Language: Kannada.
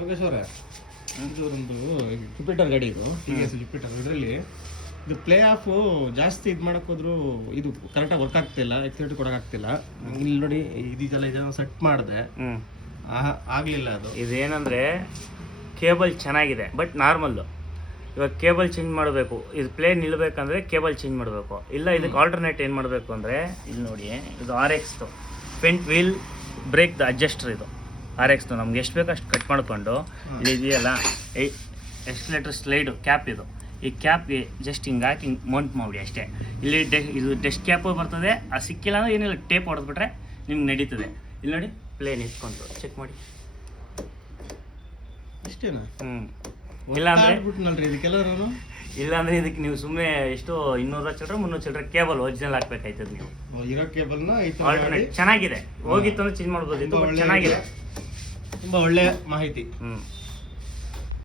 ಯೋಗೇಶ್ ಅವರೇ, ಇದು ಒಂದು ಜುಪಿಟರ್ ಗಾಡಿ ಇದು TVS ಜುಪಿಟರ್. ಇದರಲ್ಲಿ ಇದು ಪ್ಲೇ ಆಫ್ ಜಾಸ್ತಿ ಇದು ಮಾಡಕ್ ಹೋದ್ರು ಇದು ಕರೆಕ್ಟಾಗಿ ವರ್ಕ್ ಆಗ್ತಿಲ್ಲ, ಎಕ್ಸಿಲೇಟರ್ ಕೊಡೋಕ್ಕಾಗ್ತಿಲ್ಲ. ಇಲ್ಲಿ ನೋಡಿ ಇದೆಲ್ಲ ಸೆಟ್ ಮಾಡಿದೆ, ಆಗಲಿಲ್ಲ ಅದು. ಇದೇನಂದರೆ ಕೇಬಲ್ ಚೆನ್ನಾಗಿದೆ ಬಟ್ ನಾರ್ಮಲ್ಲು. ಇವಾಗ ಕೇಬಲ್ ಚೇಂಜ್ ಮಾಡಬೇಕು, ಇದು ಪ್ಲೇ ನಿಲ್ಲಬೇಕಂದ್ರೆ ಕೇಬಲ್ ಚೇಂಜ್ ಮಾಡಬೇಕು. ಇಲ್ಲ ಇದಕ್ಕೆ ಆಲ್ಟರ್ನೇಟ್ ಏನು ಮಾಡಬೇಕು ಅಂದರೆ ಇಲ್ಲಿ ನೋಡಿ, ಇದು RXದು ಫ್ರಂಟ್ ವೀಲ್ ಬ್ರೇಕ್ದು ಅಡ್ಜಸ್ಟರ್. ಇದು RXದು ನಮ್ಗೆ ಎಷ್ಟು ಬೇಕೋ ಅಷ್ಟು ಕಟ್ ಮಾಡಿಕೊಂಡು ಇಲ್ಲಿ ಇದೆಯಲ್ಲ ಎಕ್ಸ್ಲೇಟರ್ ಸ್ಲೈಡು ಕ್ಯಾಪ್, ಇದು ಈ ಕ್ಯಾಪ್ಗೆ ಜಸ್ಟ್ ಹಿಂಗೆ ಹಾಕಿ ಹಿಂಗೆ ಮೌಂಟ್ ಮಾಡಿ ಅಷ್ಟೇ. ಇಲ್ಲಿ ಇದು ಡೆಸ್ಟ್ ಕ್ಯಾಪು ಬರ್ತದೆ. ಆ ಸಿಕ್ಕಿಲ್ಲ ಅಂದರೆ ಏನಿಲ್ಲ, ಟೇಪ್ ಹೊಡೆದ್ಬಿಟ್ರೆ ನಿಮ್ಗೆ ನಡೀತದೆ. ಇಲ್ಲಿ ನೋಡಿ ಪ್ಲೇ ನಿಂತ್ಕೊಂಡು ಚೆಕ್ ಮಾಡಿ ಇಷ್ಟೇನಾ? ಇಲ್ಲಾಂದರೆ ಇದಕ್ಕೆಲ್ಲ ನಾನು ಇಲ್ಲಾಂದರೆ ಇದಕ್ಕೆ ನೀವು ಸುಮ್ಮನೆ ಎಷ್ಟು 200 ಚಿಲ್ಲರೆ 300 ಚಿಲ್ಲರೆ ಕೇಬಲ್ ಒರಿಜಿನಲ್ ಹಾಕ್ಬೇಕಾಯ್ತದೆ. ನೀವು ಇರೋ ಕೇಬಲ್ನ ಚೆನ್ನಾಗಿದೆ, ಹೋಗಿತ್ತು ಅಂದ್ರೆ ಚೇಂಜ್ ಮಾಡ್ಬೋದು. ಇದು ಚೆನ್ನಾಗಿದೆ, ತುಂಬಾ ಒಳ್ಳೆ ಮಾಹಿತಿ.